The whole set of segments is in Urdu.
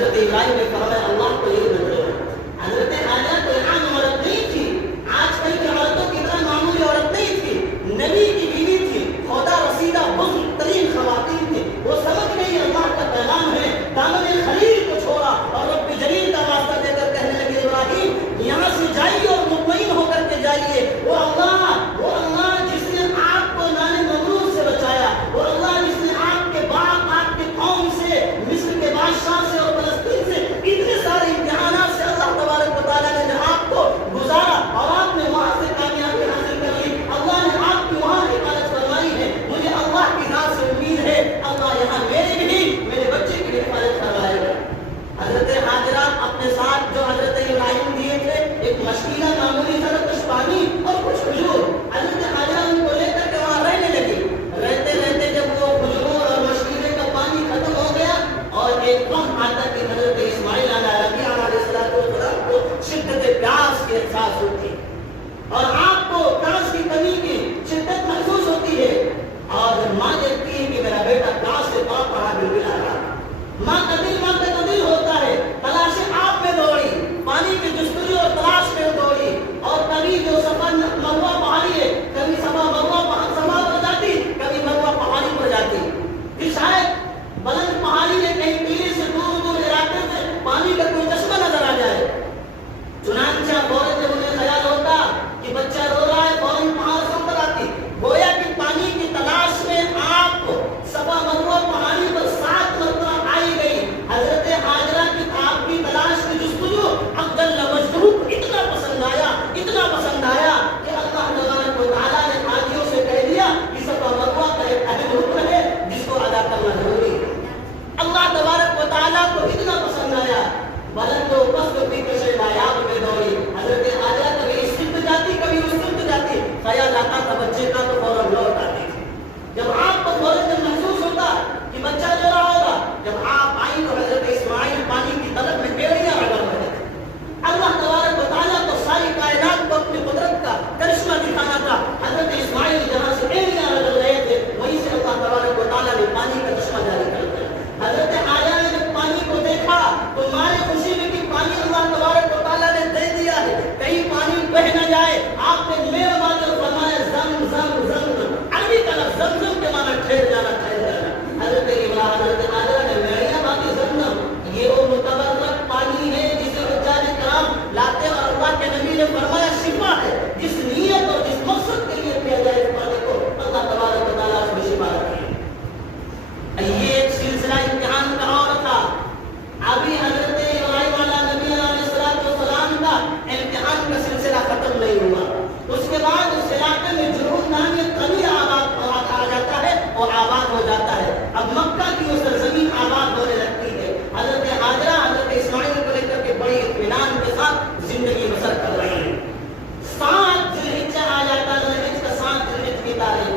حضرت ابراہیم نے فرمایا اللہ کو یہ منظور ہے. حضرت حاجرہ کوئی عام عورت نہیں تھی, آج کل کی عورتوں کی طرح معمولی عورت نہیں تھی, نبی کی بیوی تھی, خدا رسیدہ بزرگ ترین خواتین تھی. وہ سمجھ گئی اللہ کا پیغام ہے, دامن خلیل کو چھوڑا اور رب جلیل کا واسطہ دے کر کہنے لگے ابراہیم یہاں سے جائیے اور مطمئن ہو کر کے جائیے. وہ اللہ جس نے آپ کو نان نمرود سے بچایا, وہ اللہ جس نے آپ کے باپ آپ کے قوم سے, مصر کے بادشاہ سے اور فلسطین سے اتنے سارے امتحانات سے اللہ تبارک و تعالیٰ نے آپ کو گزارا اور آپ نے وہاں سے کامیابی حاصل کر لی. اللہ نے آپ کی وہاں حفاظت فرمائی ہے. مجھے اللہ کی ذات سے امید ہے اللہ یہاں میرے بھی میرے بچے کی حفاظت فرمائے گا. حضرت حاجرہ اپنے ساتھ جو حضرت ابراہیم دیے تھے ایک مشکینہ معمولی سا کچھ پانی اور کچھ کھجور, حضرت حاجرہ ان کو لے کر کے وہاں رہنے لگی. رہتے رہتے جب وہ کھجور اور مشکینے کا پانی ختم ہو گیا اور ایک وقت آتا کہ حضرت اسماعیل علیہ السلام کو شدت پیاس کی احساس ہوتی اور آپ کو پیاس کی کمی کی شدت محسوس ہوتی ہے. اور ماں دیکھتی ہے کہ میرا بیٹا پیاس سے پاپ پڑا بالکل آ رہا, ماں کا دل ہوتا ہے, تلاش آپ میں دوڑی, پانی کی جستجو اور تلاش میں دوڑی. اور کبھی جو سفر مروہ پہاڑی ہے, کبھی سفر پر جاتی, کبھی مروہ پہاڑی پر جاتی. پھر شاید بلند پہاڑی میں کہیں ٹیلے سے دور علاقے سے پانی کا کوئی چشمہ نظر آ جائے. چنانچہ فوراً جب انہیں خیال ہوتا کہ بچہ رو رہا ہے فوراً پہاڑ سے اتر آتی. گویا کہ پانی کی تلاش میں آپ صفا مروہ پہاڑی پر 7 مرتبہ آئی گئی. حضرت حاجرہ کی آپ کی تلاش کی جستجو اب جل وجہہ کو اتنا پسند آیا کہ اللہ تبارک و تعالیٰ نے حاجیوں سے کہہ دیا کہ صفا مروہ کا ایک اہم رکن ہے جس کو ادا کرنا ضروری ہے. اللہ تبارک و تعالیٰ کو اتنا پسند آیا, بلند و پست بھی کشے نایاب میں دوڑی. حضرت حاجرہ کبھی اس سمت جاتی کبھی اس سمت جاتی, خیال آتا تھا بچے کا تو فوراً لوٹ آتی تھی. جب آپ کو فوراً جب محسوس ہوتا کہ بچہ جو رہا ہوگا, جب آپ آئی تو حضرت اسماعیل پانی کی طلب میں ایڑیاں رگڑ رہے تھے. اللہ تبارک و تعالیٰ کو ساری کائنات کو اپنی قدرت کا کرشمہ دکھانا تھا. حضرت اسماعیل جہاں سے ایڑیاں رگڑ رہے تھے وہیں سے اللہ تبارک و تعالیٰ نے پانی کا چشمہ جاری کر دیا. حضرت حاجرہ نے جب پانی کو دیکھا تو مارے خوشی میں کہ پانی اللہ تبارک و تعالیٰ نے دے دیا ہے, کہیں پانی بہ نہ جائے. آپ نے میرے بات فرمایا زم عربی کا لفظ زمزم کے معنی ٹھہر جانا. حضرت حاجرہ نے میریاں باتیں زمزم, یہ وہ متبرک پانی ہے جسے حجاج کرام لاتے اور اللہ کے نبی نے فرمایا شفا ہے. جس نیت اور جس مقصد کے لیے پیا جائے اس پانی کو اللہ تبارک و تعالیٰ اس میں شفا رکھے. یہ ایک سلسلہ امتحان کا اور تھا. ابھی حضرت ابراہیم علیہ نبی علیہ السلام کا امتحان کا سلسلہ ختم نہیں ہوا. اس کے بعد اس علاقے میں جرہم نام ایک قبیلہ آ جاتا ہے اور آباد ہو جاتا ہے. اب مکہ کی وہ سرزمین آباد ہونے لگتی ہے. حضرت حاجرہ حضرت اسماعیل کو لے کر کے بڑی اطمینان کے ساتھ زندگی بسر کر رہی ہیں. 7 ذی الحجہ آ جاتا ہے, ذی الحجہ کا 7 ذی الحجہ کی تاریخ.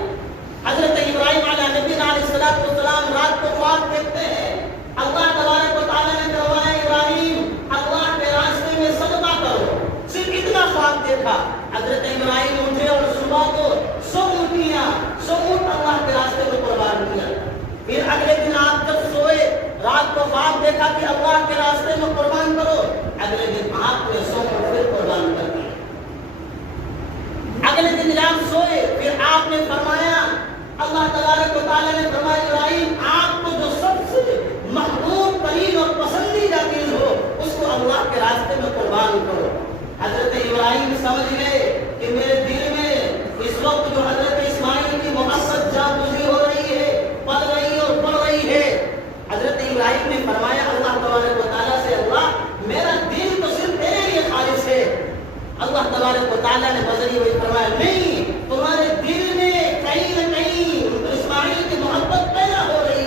حضرت ابراہیم علیہ نبی علیہ السلام رات کو خواب دیکھتے ہیں. اللہ تبارک و تعالیٰ نے فرمایا ابراہیم اللہ کے راستے میں صدقہ کرو. صرف اتنا خواب دیکھا. حضرت ابراہیم اٹھے اور صبح کو 100 اونٹ اللہ کے راستے میں قربان کیا. پھر اگلے دن آپ جب سوئے رات کو خواب دیکھا کہ اللہ کے راستے میں قربان کرو. اگلے دن آپ نے 100 اونٹ پھر قربان کر دیا. اگلے دن آپ سوئے پھر آپ نے فرمایا اللہ تبارک و تعالیٰ نے فرمایا ابراہیم آپ کو جو سب سے محبوب ترین اور پسندیدہ چیز ہو اس کو اللہ کے راستے میں قربان کرو. حضرت ابراہیم سمجھ گئے کہ میرے دل میں اس وقت جو حضرت اسماعیل کی محبت جاگزی ہو رہی ہے, پل رہی اور بڑھ رہی ہے. حضرت ابراہیم نے فرمایا اللہ تبارک و تعالیٰ سے اللہ میرا دل تو صرف تیرے لیے خالص ہے. اللہ تبارک و تعالیٰ نے بذریعہ وحی فرمایا نہیں, تمہارے دل میں کہیں نہ کہیں اسماعیل کی محبت پیدا ہو رہی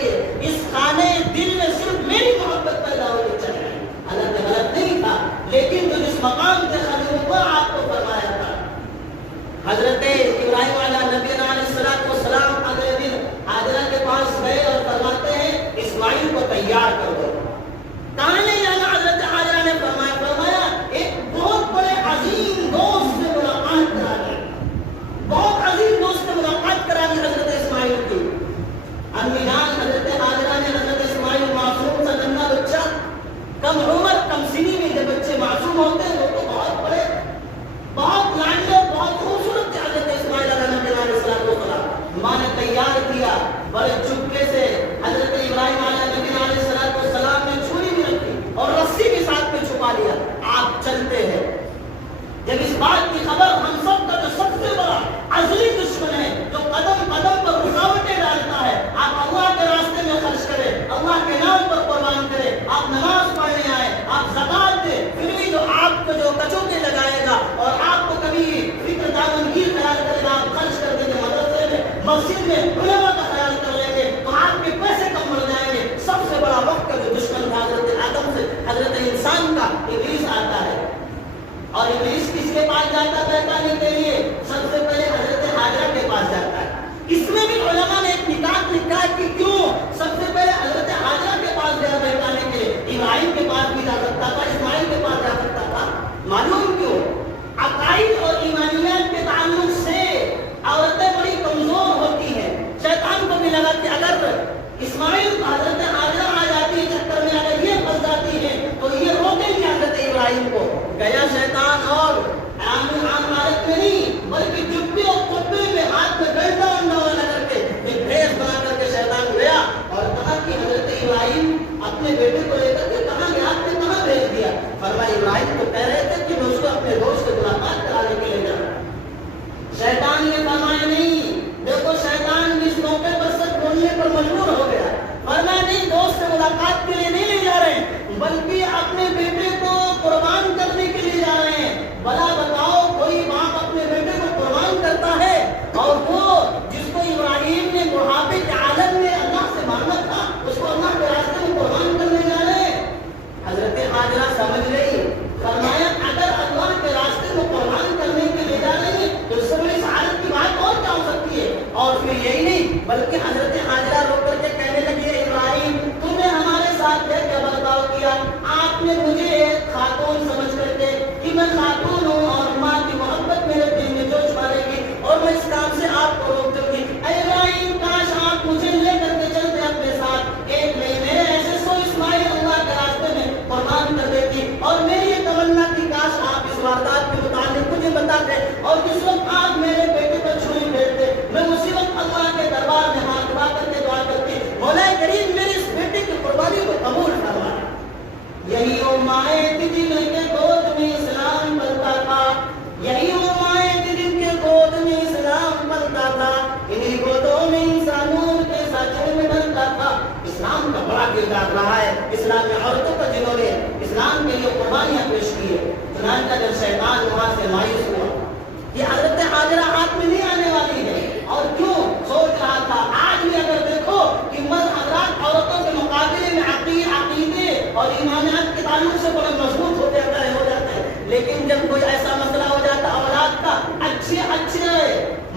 کم عمر کم سنی میں جب بچے معصوم ہوتے ہیں وہ تو بہت بڑے بہت لاڈلے بہت خوبصورت تھے حضرت اسماعیل علیہ السلام. ماں نے تیار کیا بڑے چپکے سے. حضرت ابراہیم علیہ السلام نے چھری بھی رکھی اور رسی بھی ساتھ میں چھپا لیا. آپ چلتے ہیں. جب اس بات کی خبر ہم سب کا جو سب سے بڑا ازلی دشمن ہے جو قدم قدم پر رکاوٹیں ڈالتا ہے، آپ اللہ کے راستے میں خرچ کریں، اللہ کے نام پر قربان کریں، آپ نماز پڑھنے آئے، آپ زکات دیں، پھر بھی جو آپ کو جو کچوٹے لگائے گا اور آپ کو کبھی فکر دامنگیر خیال کرے گا، آپ خرچ کر دیں گے مدرسے میں مسجد میں علماء کا خیال کر لیں گے تو آپ کے پیسے کم بڑھ جائیں گے. سب سے بڑا وقت کا جو دشمن تھا حضرت آدم سے حضرت انسان کا ابلیس آتا ہے. اور ابلیس کس کے پاس جاتا بہتانے کے لیے؟ سب سے پہلے حضرت حاجرہ کے پاس جاتا ہے. اس میں بھی علماء نے ایک نکات لکھا ہے کہ کیوں سب سے پہلے حضرت حاجرہ کے پاس گیا بہتانے کے لیے. ابراہیم کے پاس بھی جا سکتا تھا، اسماعیل کے پاس جا سکتا تھا. معلوم کیوں؟ عقائد اور ایمانیات کے تعلق سے عورتیں بڑی کمزور ہوتی ہیں. شیطان کو بھی لگا کہ اگر اسماعیل حضرت حاجرہ آ جاتی ہے چکر میں، اگر یہ پھنس جاتی ہے تو یہ روکیں گے حضرت ابراہیم کو. گیا شیطان اور عام عمارت میں نہیں بلکہ جبے اور کپڑے میں ہاتھ میں بیٹھا انڈا کر کے ایک بھیس بنا کر کے شیطان گیا اور کہا کہ حضرت ابراہیم اپنے بیٹے کو لے کر کے کہاں گیا، آپ نے کہاں بھیج دیا؟ فرمایا ابراہیم تو کہہ رہے تھے کہ میں اس کو اپنے دوست سے ملاقات کرانے کے لیے جا رہا ہوں. شیطان نے فرمایا نہیں. دیکھو شیطان اس موقع پر سچ بولنے پر مجبور ہو گیا. فرمایا نہیں، دوست سے ملاقات کے لیے نہیں لے جا رہے ہیں بلکہ اپنے بیٹے کو قربان کرنے کے لیے جا رہے ہیں. بلا بتاؤ کوئی باپ اپنے بیٹے کو قربان کرتا ہے اور وہ جس کو ابراہیم نے بڑھاپے کے عالم میں اللہ سے مانگا تھا اس کو اللہ کے راستے میں قربان کرنے جا رہے ہیں. حضرت حاجرہ سمجھ گئی. فرمایا اگر اللہ کے راستے میں قربان کرنے کے لیے جا رہے ہیں تو اس سے بڑی سعادت کی بات اور کیا ہو سکتی ہے؟ اور پھر یہی نہیں بلکہ حضرت حاجرہ رو کر کے کہنے لگی ابراہیم تم نے ہمارے ساتھ کیا برتاؤ کیا؟ آپ نے مجھے ایک خاتون سمجھ کر کے کہ میں خاتون ہوں اور ماں کی محبت میرے دل میں جوش مارے گی اور میں اس کام سے آپ کو روک دوں گی. ابراہیم کاش آپ مجھے لے کر کے چلتے اپنے ساتھ. ایک مہینے ایسے سو اسماعیل اللہ کے راستے میں قربان کر دیتی اور میری یہ تمنا تھی کاش آپ اس واردات کے متعلق مجھے بتاتے اور جس وقت آپ میرے بیٹے پر چھری پھیرتے میں اسی وقت اللہ کے دربار میں ہاتھ اٹھا کر کے دعا کرتی مولا کریم میرے اس بیٹے کی قربانی کو قبول فرما. یہی وہ مائیں تھی جن کے گود میں اسلام پلتا تھا، یہی وہ مائیں تھی جن کے گود میں اسلام پلتا تھا، انہی گودوں میں انسانوں کے سانچے میں ڈلتا تھا. اسلام کا بڑا کردار رہا ہے اسلام میں عورتوں کا جنہوں نے اسلام کے لیے قربانیاں پیش کی ہے. چنانچہ جب شیطان وہاں سے مایوس ہوا یہ حضرت حاجرہ ہاتھ میں نہیں آنے والی ہے اور کیوں سوچ رہا تھا آج بھی اگر دیکھو کہ مرد حضرات عورتوں کے مقابلے میں عقیدے اور ایمانیات کے تعلق سے بڑے مضبوط ہو جاتے ہیں لیکن جب کوئی ایسا مسئلہ ہو جاتا اولاد کا اچھے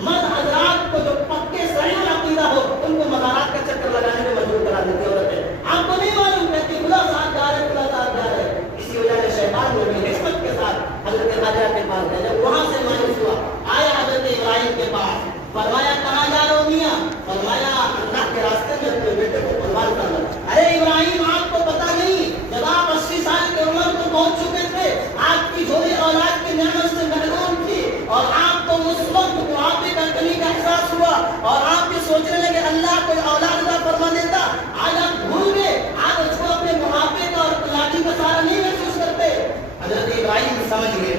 مرد حضرات کو جو پکے صحیح عقیدہ ہو ان کو مزارات کا چکر لگانے میں مجبور کرا دیتی عورتیں. آپ کو نہیں معلوم کہتی خدا ساتھ جا رہے. اسی وجہ سے شیطان نے بھی نسبت کے ساتھ حضرت حاجرہ کے پاس گیا. جب وہاں سے مایوس ہوا آیا حضرت ابراہیم کے پاس. فرمایا کہاں جا رہے ہو میاں؟ فرمایا اللہ کے راستے میں اپنے بیٹے کو قربان کرنا. ارے ابراہیم آپ کو پتا نہیں جب آپ 80 سال کی عمر کو پہنچ چکے تھے آپ کی جھولی اولاد کی نعمت سے محروم تھی اور آپ کو اس وقت بڑھاپے کا کمی کا احساس ہوا اور آپ یہ سوچنے لگے اللہ کوئی اولاد عطا فرما دیتا. آج آپ بھول گئے، آج اس کو اپنے بڑھاپے کا اور لاٹھی کا سہارا نہیں محسوس کرتے. حضرت ابراہیم سمجھ گئے.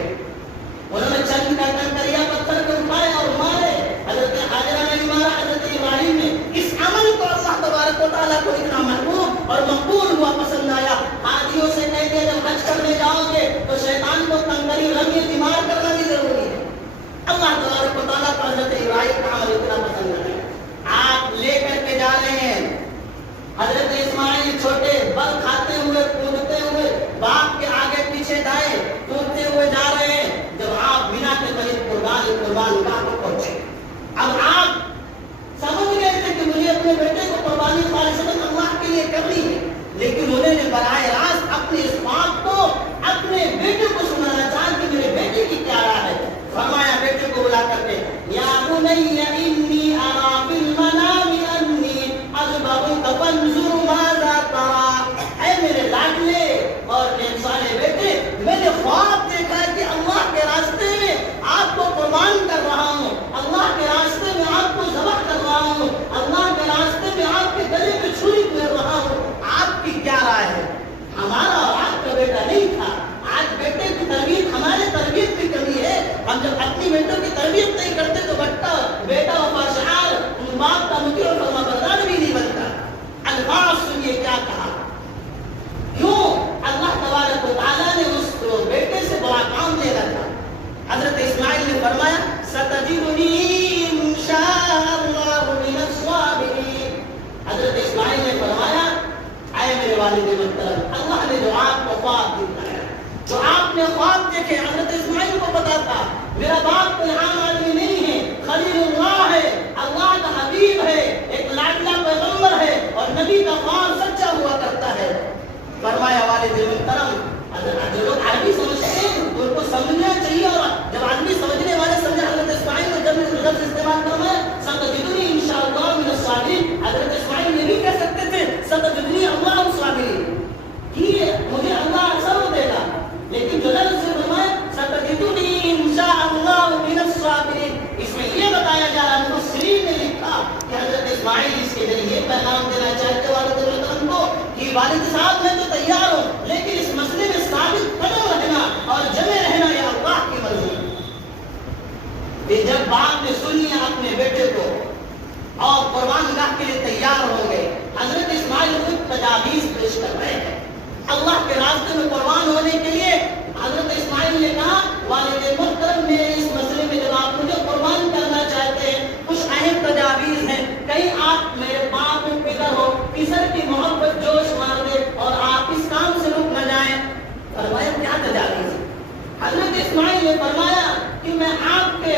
انہوں نے چند کا کنکریا پتھر کو اٹھائے اور مارے. حضرت حاجرہ نے مارا. حضرت ابراہیم نے اس عمل کو اللہ تبارک و تعالیٰ کو اتنا محبوب اور مقبول ہوا پسند آیا. حاجیوں سے کہہ دیا جب حج کرنے جاؤ گے تو شیطان کو کنکری رنگی بیمار کرنا بھی ضروری ہے. اللہ تبارک و تعالیٰ کو حضرت ابراہیم کا عمل اتنا پسند آیا. آپ لے کر کے جا رہے ہیں. حضرت اسماعیل چھوٹے بل کھاتے ہوئے کودتے ہوئے باپ کے آگے پیچھے دائیں کودتے ہوئے جا رہے ہیں. جب آپ مینا کے قریب قربان گاہ کو پہنچے اب آپ سمجھ گئے تھے کہ مجھے اپنے بیٹے کو قربانی خالصتاً اللہ کے لیے کرنی ہے لیکن انہوں نے براہ راست اپنے اس بات کو اپنے بیٹے کو سنانا چاہا کہ میرے بیٹے کی کیا رائے ہے. فرمایا بیٹے کو بلا کر کے یا بنی انی ارا فی المنام انی اذبحک فانظر ماذا تری. اے میرے لاڈلے اور ہمارا اور آپ کا بیٹا نہیں تھا. آج بیٹے کی تربیت ہمارے تربیت کی کمی ہے. ہم جب اپنی بیٹوں کی تربیت نہیں کرتے تو بیٹا وفاشعار باپ کا مطیع اور فرما بردار بھی نہیں بنتا. الفاظ سنیے کیا کہا. کیوں اللہ تبارک و تعالیٰ نے اس بیٹے سے بڑا کام لے رکھا. حضرت اسماعیل نے فرمایا ستجدنی انشاء اللہ من الصابرین. حضرت اسماعیل نے فرمایا اے میرے والد محترم، اللہ نے جو آپ کو خواب دکھایا، جو آپ نے خواب دیکھے، حضرت اسماعیل کو پتا تھا میرا باپ کوئی عام آدمی نہیں ہے، خلیل اللہ ہے، اللہ کا حبیب ہے، ایک لاڈلا پیغمبر ہے اور نبی کا خواب سچا ہوا کرتا ہے. فرمایا والد محترم، جو لوگ عربی سمجھتے ہیں ان کو سمجھنا چاہیے، اور جب آدمی سمجھنے والے سمجھے. حضرت اسماعیل نے جب لفظ استعمال کرنا ہے ستجدنی انشاءاللہ من الصابرین، حضرت اسماعیل یہ بھی کہہ سکتے تھے ستجدنی اللہ الصابرین، کہ مجھے اللہ صبر دے گا. لیکن جو لفظ سے فرمایا ستجدنی انشاءاللہ من الصابرین، اس میں یہ بتایا جا رہا ہے، مفسرین نے لکھا کہ حضرت اسماعیل اس کے ذریعے یہ پیغام دینا چاہتے والد محترم کو کہ والد صاحب میں تو تیار ہوں، لیکن اس مسئلے میں ثابت قدم رہنا اور جمے رہنا یہ اللہ کی مرضی. جب باپ نے سن لیا اپنے بیٹے کو اور قربان گاہ کے لیے تیار ہو گئے، حضرت اسماعیل خود تجاویز پیش کر رہے ہیں اللہ کے راستے میں قربان ہونے کے لیے. حضرت اسماعیل نے کہا والد محترم میرے اس مسئلے میں جب آپ مجھے قربان کرنا چاہتے ہیں کچھ اہم تجاویز ہیں، کہیں آپ میرے باپ میں پدر ہو، پسر کی محبت جوش مار دے اور آپ اس کام سے رک نہ جائیں. فرمایا کیا تجاویز؟ حضرت اسماعیل نے فرمایا کہ میں آپ کے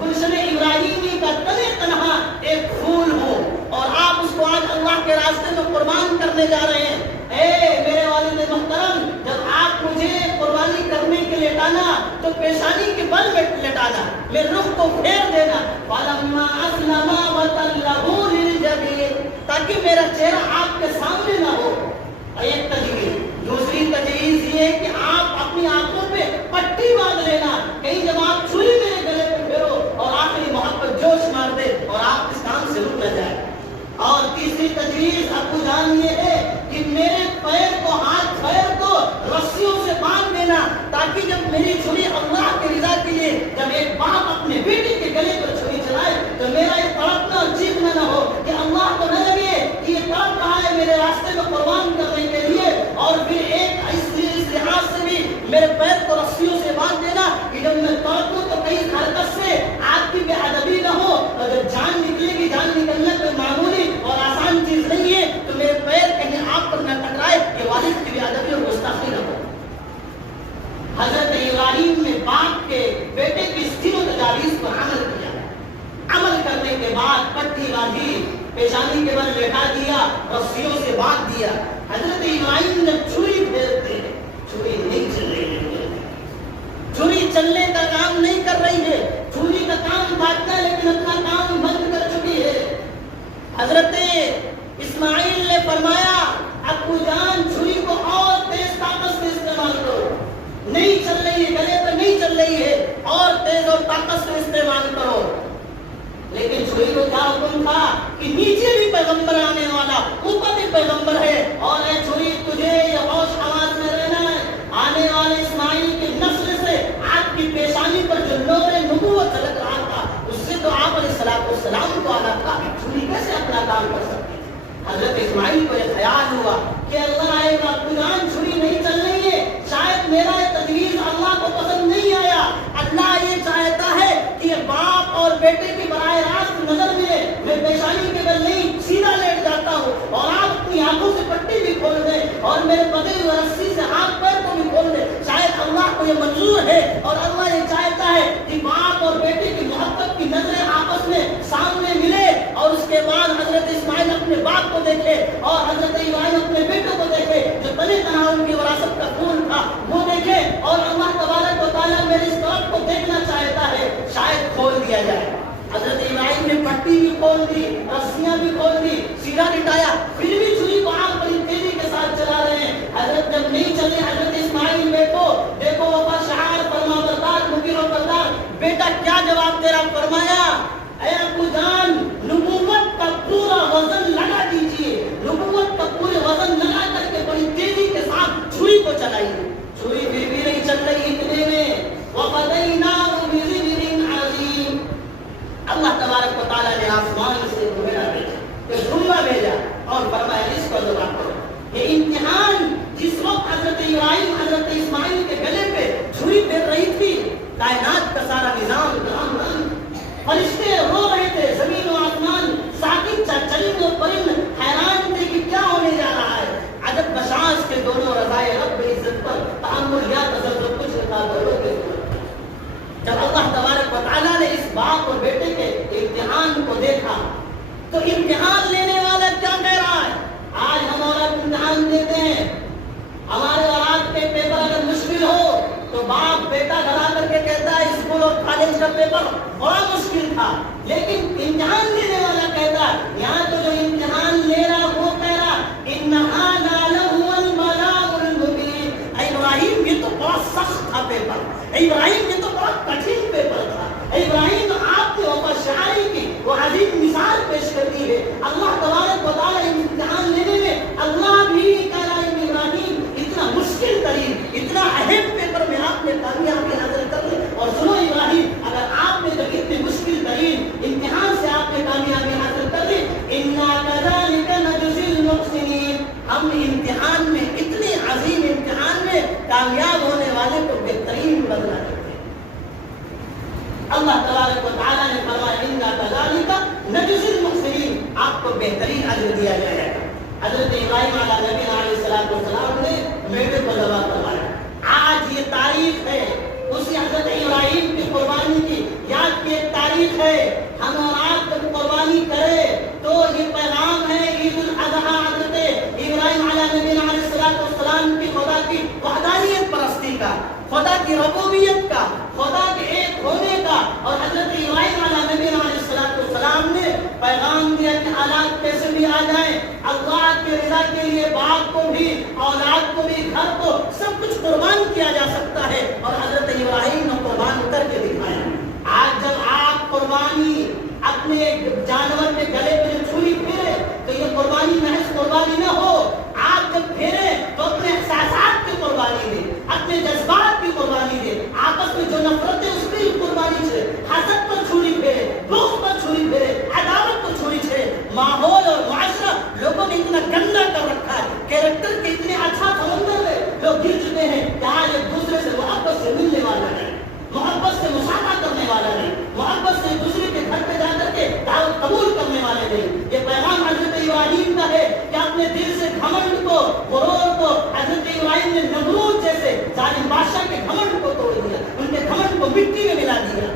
گلشن ابراہیمی کا تنِ تنہا ایک پھول ہوں اور آپ اس کو آج اللہ کے راستے میں قربان کرنے جا رہے ہیں. اے میرے والد محترم، جب آپ مجھے قربانی کرنے کے لیے لانا تو پیشانی کے بل میں لٹانا، میرے رخ کو پھیر دینا. فَلَمَّا أَسْلَمَا وَتَلَّهُ لِلْجَبِينِ، تاکہ میرا چہرہ آپ کے سامنے نہ ہو. ایک تجویز. دوسری تجویز یہ ہے کہ آپ اپنی آنکھوں پہ پٹی باندھ لینا، کہیں جب آپ چھری میرے گلے پہ پھیرو اور آخری محبت جوش مار دے اور آپ اس کام سے رک نہ جائے. اور تیسری تجویز ابو جان یہ ہے کہ میرے پیر کو، ہاتھ پیر کو رسیوں سے باندھ دینا، تاکہ جب میری چھری اللہ کی رضا کے لیے جب ایک باپ اپنے بیٹے کے گلے پر چھری چلائے تو میرا یہ تڑپنا اور چیخنا نہ ہو کہ اللہ کو نہ لگے کہ یہ تڑپ رہا ہے میرے راستے میں قربان کرنے کے لیے. اور پھر ایک اس لحاظ سے بھی میرے پیر کو رسیوں سے باندھ دینا کہ جب میں تڑپوں تو کہیں حرکت سے آپ کی بے ادبی نہ ہو. اگر جان نکلے گی، جان نکلنا کوئی معمولی اور آسان چیز نہیں ہے، تو میرے پیر کہیں آپ پر نہ ٹکرائے، یہ والد کی بے ادبی اور گستاخی نہ ہو. حضرت ابراہیم نے باپ کے بیٹے کی اس تینوں تجاویز پر عمل کیا. عمل کرنے کے بعد پٹی باندھی، پیشانی کے بل لٹا دیا، رسیوں سے باندھ دیا. حضرت ابراہیم نے چھری پھیرتے، چھری نہیں چل رہی ہے، چھری چلنے کا کام نہیں کر رہی ہے، چھری کا کام کاٹنا لیکن اپنا کام بند کر چکی ہے. حضرت اسماعیل نے فرمایا ابو جان چھری کو اور تیز طاقت سے استعمال کرو، نہیں چل رہی ہے، گلے پر نہیں چل رہی ہے، اور تیز اور طاقت سے استعمال کرو. لیکن چھری کو کیا حکم تھا کہ نیچے بھی پیغمبر آنے والا، اوپر بھی پیغمبر ہے، اور اے چھری تجھے یہ ہوش آواز میں رہنا ہے. آنے والے اسماعیل کی نسل سے آپ کی پیشانی پر جو نور نبوت جھلک رہا تھا اس سے تو آپ علیہ السلام کو آنا تھا، چھری کیسے اپنا کام کر سکتے. حضرت اسماعیل کو یہ خیال ہوا کہ اللہ آئے گا قرآن چھری نہیں چل رہی ہے، شاید میرا یہ تجویز اللہ کو پسند نہیں آیا. اللہ یہ چاہتا ہے کہ یہ باپ اور بیٹے کی براہ راست نظر ملے. میں پیشانی کے بل نہیں سیدھا لیٹ جاتا ہوں اور آپ اپنی آنکھوں سے پٹی بھی کھول دیں اور میرے پگڑی و رسی سے ہاتھ پیر کو بھی کھول دیں. شاید اللہ کو یہ منظور ہے اور اللہ یہ چاہتا ہے کہ باپ اور بیٹے کی محبت کی نظریں آپس میں سامنے ملے. اور اس کے بعد حضرت اسماعیل اپنے باپ کو دیکھے اور حضرت ابراہیم اپنے بیٹوں کو دیکھے جو تنے تنہا ان کی وراثت کا خون تھا وہ دیکھے. اور اللہ تبارک و تعالیٰ میرے اس طرف کو دیکھنا چاہتا ہے، شاید کھول دیا جائے. حضرت ابراہیم نے پٹی بھی کھول دی، رسیاں بھی کھول دی، سیدھا لٹایا، پھر بھی چھری کو آپ بڑی تیزی کے ساتھ چلا رہے ہیں. حضرت جب نہیں چلے حضرت اسماعیل دیکھو وفا شعار فرما بردار مکیر و بردار بیٹا کیا جواب تیرا. فرمایا اے ابو جان نبوت کا پورا وزن لگا دیجئے. نبوت کا پورے وزن لگا کر کے بڑی تیزی کے ساتھ تو امتحان لینے والا کیا کہہ رہا ہے؟ آج ہم اولاد امتحان دیتے ہیں، ہمارے اولاد کے پیپر اگر مشکل ہو تو باپ بیٹا گھر آ کر کے کہتا ہے اسکول اور کالج کا پیپر بڑا مشکل تھا، لیکن امتحان لینے والا کہتا ہے، یہاں تو جو امتحان لے رہا وہ کہہ رہا انہا لہو البلاء المبین، اے ابراہیم یہ تو بڑا سخت تھا پیپر، اے ابراہیم یہ تو بڑا کٹھن پیپر تھا، اے ابراہیم آپ نے وفا شاعری کی وہ عظیم مثال پیش کر دی ہے۔ اللہ تبارک و تعالیٰ امتحان لینے میں اللہ بھی کہہ رہا ہے ابراہیم اتنا مشکل ترین اتنا اہم پیپر میں آپ نے کامیابی حاصل کر لی، اور سنو ابراہیم اگر آپ نے جب اتنے مشکل ترین امتحان سے آپ نے کامیابی حاصل کر لی، انا کذالک نجزی المحسنین، ہم امتحان میں اتنے عظیم امتحان میں کامیاب ہونے والے کو بہترین بدلہ دیتے ہیں۔ اللہ تبارک و تعالیٰ نے فرمایا انا کذالک نجزی المحسنین، آپ کو بہترین اجر دیا جائے گا۔ حضرت ابراہیم علیہ نبی علیہ السلام نے بیٹے کو ذبح کروایا، آج یہ تاریخ ہے اسی حضرت ابراہیم کی قربانی کی، یاد کی ایک تاریخ ہے، ہم اور آپ جب قربانی کرے تو یہ پیغام ہے عید الاضحیٰ حضرت ابراہیم علیہ نبی علیہ السلام کی خدا کی وحدانیت پرستی کا، خدا کی ربوبیت کا، خدا کے ایک ہونے کا، اور حضرت ابراہیم علیہ نبی علیہ السلام نے پیغام دیا کہ حالات کیسے بھی آ جائیں اللہ کی رضا کے لیے باپ کو بھی اولاد کو بھی گھر کو سب کچھ قربان کیا جا سکتا ہے، اور حضرت ابراہیم نے قربان کر کے دکھایا۔ آج جب آپ قربانی اپنے جانور کے گلے پہ چھری پھیرے تو یہ قربانی محض قربانی نہ ہو، آپ جب پھیرے تو اپنے احساسات کی قربانی دے، اپنے جذبات کی قربانی دے، آپس میں جو نفرت ہے اس کی قربانی چھے، حسد پر چھری پھیرے، بغض پر چھری پھیرے، عداوت پر چھری چھیڑے۔ ماحول اور معاشرہ لوگوں نے اتنا گندا کر رکھا ہے، کیریکٹر کے اتنے اچھا سمندر میں لوگ گر چکے ہیں کہ آج ایک دوسرے سے محبت سے ملنے والا نہیں، محبت سے مصافحہ کرنے والا نہیں، محبت سے دوسرے کے گھر پہ جا کر کے دعوت قبول کرنے والے نہیں۔ یہ پیغام حضرت ابراہیم کا ہے کہ اپنے دل سے گھمنڈ کو، غرور کو، حضرت ابراہیم نے نمرود جیسے ظالم بادشاہ کے گھمنڈ کو توڑ دیا، ان کے گھمنڈ کو مٹی میں ملا دیا۔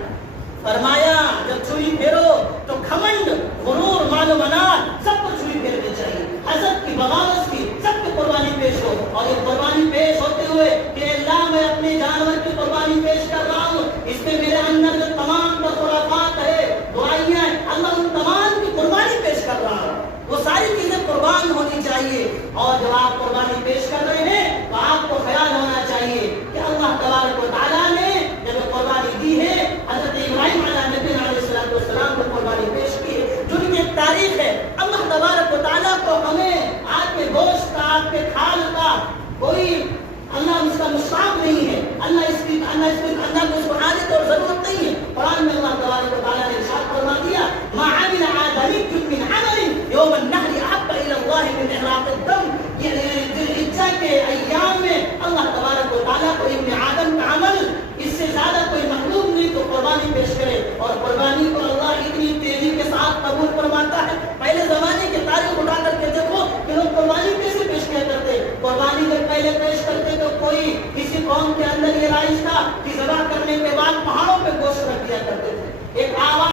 فرمایا جب چھری پھیرو تو گھمنڈ، غرور، مال و منال سب کو چھری پھیرنی چاہیے، حسد کی، بغاوت کی سب کی قربانی پیش ہو، اور یہ قربانی پیش ہوتے ہوئے کہ اللہ میں اپنے جانور کی قربانی پیش کر رہا ہوں، اس میں میرے اندر جو تمام خرافات ہے، برائیاں ہیں، اللہ ان تمام کی قربانی پیش کر رہا ہوں، وہ ساری چیزیں قربان ہونی چاہیے۔ اور جب آپ قربانی